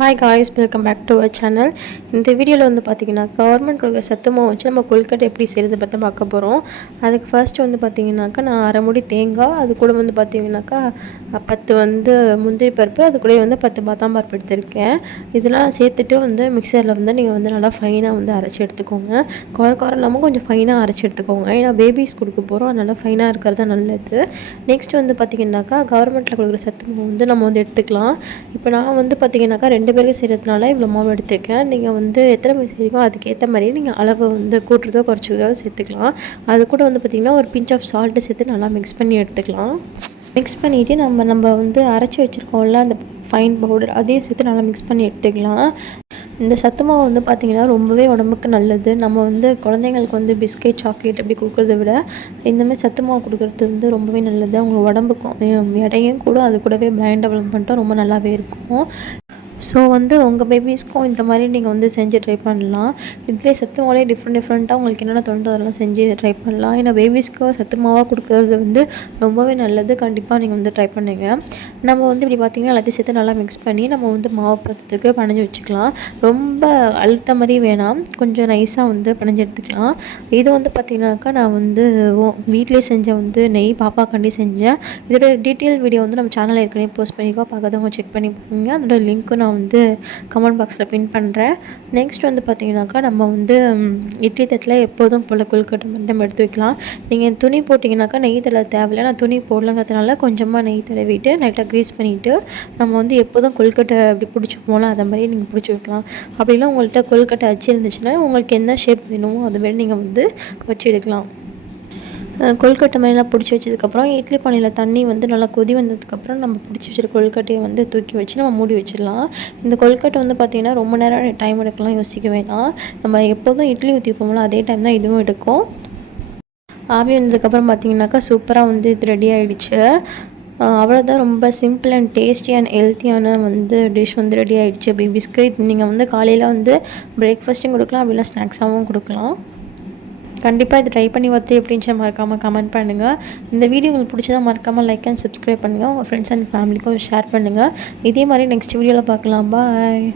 Hi guys, welcome back to our channel. இந்த வீடியோவில் வந்து பார்த்திங்கன்னா கவர்மெண்ட் கொடுக்குற சத்து மாவு வச்சு நம்ம கொழுக்கட்டை எப்படி செய்கிறது பற்றி பார்க்க போகிறோம். அதுக்கு ஃபர்ஸ்ட் வந்து பார்த்திங்கனாக்கா நான் அரை மூடி தேங்காய், அது கூட வந்து பார்த்திங்கனாக்கா 10 முந்திரி பருப்பு, அது கூட வந்து 10 பாதாம் பருப்பு எடுத்திருக்கேன். இதெல்லாம் சேர்த்துட்டு வந்து மிக்சரில் வந்து நீங்கள் வந்து நல்லா ஃபைனாக வந்து அரைச்சி எடுத்துக்கோங்க. குறை இல்லாமல் கொஞ்சம் ஃபைனாக அரைச்சி எடுத்துக்கோங்க. ஏன்னா பேபிஸ் கொடுக்க போகிறோம், அதனால் ஃபைனாக இருக்கிறது தான் நல்லது. நெக்ஸ்ட் வந்து பார்த்திங்கனாக்கா கவர்மெண்ட்டில் கொடுக்குற சத்து மாவு வந்து நம்ம வந்து எடுத்துக்கலாம். இப்போ நான் வந்து பார்த்திங்கனாக்கா 2 பேருக்கு செய்கிறதுனால இவ்வளோ மாவு எடுத்துருக்கேன். நீங்கள் வந்து எத்தனை பேர் செய்கிறீங்களோ அதுக்கேற்ற மாதிரி நீங்கள் அளவு வந்து கூட்டுறதோ குறைச்சிக்கிறதோ சேர்த்துக்கலாம். அது கூட வந்து பார்த்திங்கன்னா ஒரு பிஞ்ச் ஆஃப் சால்ட்டு சேர்த்து நல்லா மிக்ஸ் பண்ணி எடுத்துக்கலாம். மிக்ஸ் பண்ணிவிட்டு நம்ம வந்து அரைச்சி வச்சுருக்கோம்ல அந்த ஃபைன் பவுடர், அதையும் சேர்த்து நல்லா மிக்ஸ் பண்ணி எடுத்துக்கலாம். இந்த சத்து மாவு வந்து பார்த்திங்கன்னா ரொம்பவே உடம்புக்கு நல்லது. நம்ம வந்து குழந்தைங்களுக்கு வந்து பிஸ்கெட், சாக்லேட் அப்படி கொடுக்குறத விட இந்தமாதிரி சத்து மாவு கொடுக்குறது வந்து ரொம்பவே நல்லது. அவங்க உடம்புக்கும் எடையும் கூட அது கூடவே பிரைன் டெவலப்மெண்ட்டும் ரொம்ப நல்லாவே இருக்கும். ஸோ வந்து உங்கள் பேபிஸ்க்கும் இந்த மாதிரி நீங்கள் வந்து செஞ்சு ட்ரை பண்ணலாம். இதிலே சத்து மாவுலேயே டிஃப்ரெண்ட்டாக உங்களுக்கு என்னென்ன தோணுதோ அதெல்லாம் செஞ்சு ட்ரை பண்ணலாம். ஏன்னா பேபிஸ்க்கு சத்து மாவாக கொடுக்குறது வந்து ரொம்பவே நல்லது. கண்டிப்பாக நீங்கள் வந்து ட்ரை பண்ணுங்கள். நம்ம வந்து இப்படி பார்த்திங்கன்னா எல்லாத்தையும் சேர்த்து நல்லா மிக்ஸ் பண்ணி நம்ம வந்து மாவு பதத்துக்கு பிணைஞ்சி வச்சுக்கலாம். ரொம்ப அழுத்த மாதிரி வேணாம், கொஞ்சம் நைஸாக வந்து பிணைஞ்சி எடுத்துக்கலாம். இது வந்து பார்த்திங்கனாக்கா நான் வந்து வீட்டிலே செஞ்ச வந்து நெய் பாப்பாக்காண்டி செஞ்சேன். இதோட டீட்டெயில் வீடியோ வந்து நம்ம சேனலில் ஏற்கனவே போஸ்ட் பண்ணியிருக்கோம். பார்க்காதவங்க செக் பண்ணி பாருங்க. அதோட லிங்க்கு நான் வந்து கமெண்ட் பாக்ஸில் பின் பண்ணுறேன். நெக்ஸ்ட் வந்து பார்த்திங்கனாக்கா நம்ம வந்து இட்லி தட்டில் எப்போதும் போல் கொழுக்கட்டை வந்து நம்ம எடுத்து வைக்கலாம். நீங்கள் துணி போட்டிங்கனாக்கா நெய் தடவை தேவையில்லை. நான் துணி போடலங்கிறதுனால கொஞ்சமாக நெய் தடவிட்டு லைட்டாக க்ரீஸ் பண்ணிவிட்டு நம்ம வந்து எப்போதும் கொழுக்கட்டை அப்படி பிடிச்சி போகலாம் அதை மாதிரி நீங்கள் பிடிச்சி வைக்கலாம். அப்படிலாம் உங்கள்கிட்ட கொழுக்கட்டை அச்சு இருந்துச்சுன்னா உங்களுக்கு என்ன ஷேப் வேணுமோ அது மாதிரி நீங்கள் வந்து வச்சு எடுக்கலாம். கொழுக்கட்டை மாதிரிலாம் பிடிச்சி வச்சதுக்கப்புறம் இட்லி பானையில் தண்ணி வந்து நல்லா கொதி வந்ததுக்கப்புறம் நம்ம பிடிச்சி வச்சுருக்க கொழுக்கட்டையை வந்து தூக்கி வச்சு நம்ம மூடி வச்சிடலாம். இந்த கொழுக்கட்டை வந்து பார்த்திங்கன்னா ரொம்ப நேரம் டைம் எடுக்கலாம், யோசிக்க வேணாம். நம்ம எப்போதும் இட்லி ஊற்றி வைப்போம்ல அதே டைம் தான் இதுவும் எடுக்கும். ஆவி வந்ததுக்கப்புறம் பார்த்திங்கனாக்கா சூப்பராக வந்து இது ரெடி ஆகிடுச்சு. அவ்வளோதான். ரொம்ப சிம்பிள் அண்ட் டேஸ்டி அண்ட் ஹெல்த்தியான வந்து டிஷ் வந்து ரெடி ஆகிடுச்சு பேபிஸ்க்கு. இது நீங்கள் வந்து காலையில் வந்து பிரேக்ஃபாஸ்ட்டும் கொடுக்கலாம், அப்படின்னா ஸ்நாக்ஸாகவும் கொடுக்கலாம். கண்டிப்பாக இது ட்ரை பண்ணி பார்த்துட்டு எப்படின்னு மறக்காமல் கமெண்ட் பண்ணுங்கள். இந்த வீடியோ உங்களுக்கு பிடிச்சதா மறக்காமல் லைக் அண்ட் சப்ஸ்கிரைப் பண்ணுங்கள். உங்கள் ஃப்ரெண்ட்ஸ் அண்ட் ஃபேமிலிக்கும் ஷேர் பண்ணுங்கள். இதே மாதிரி நெக்ஸ்ட் வீடியோவில் பார்க்கலாம். பாய்.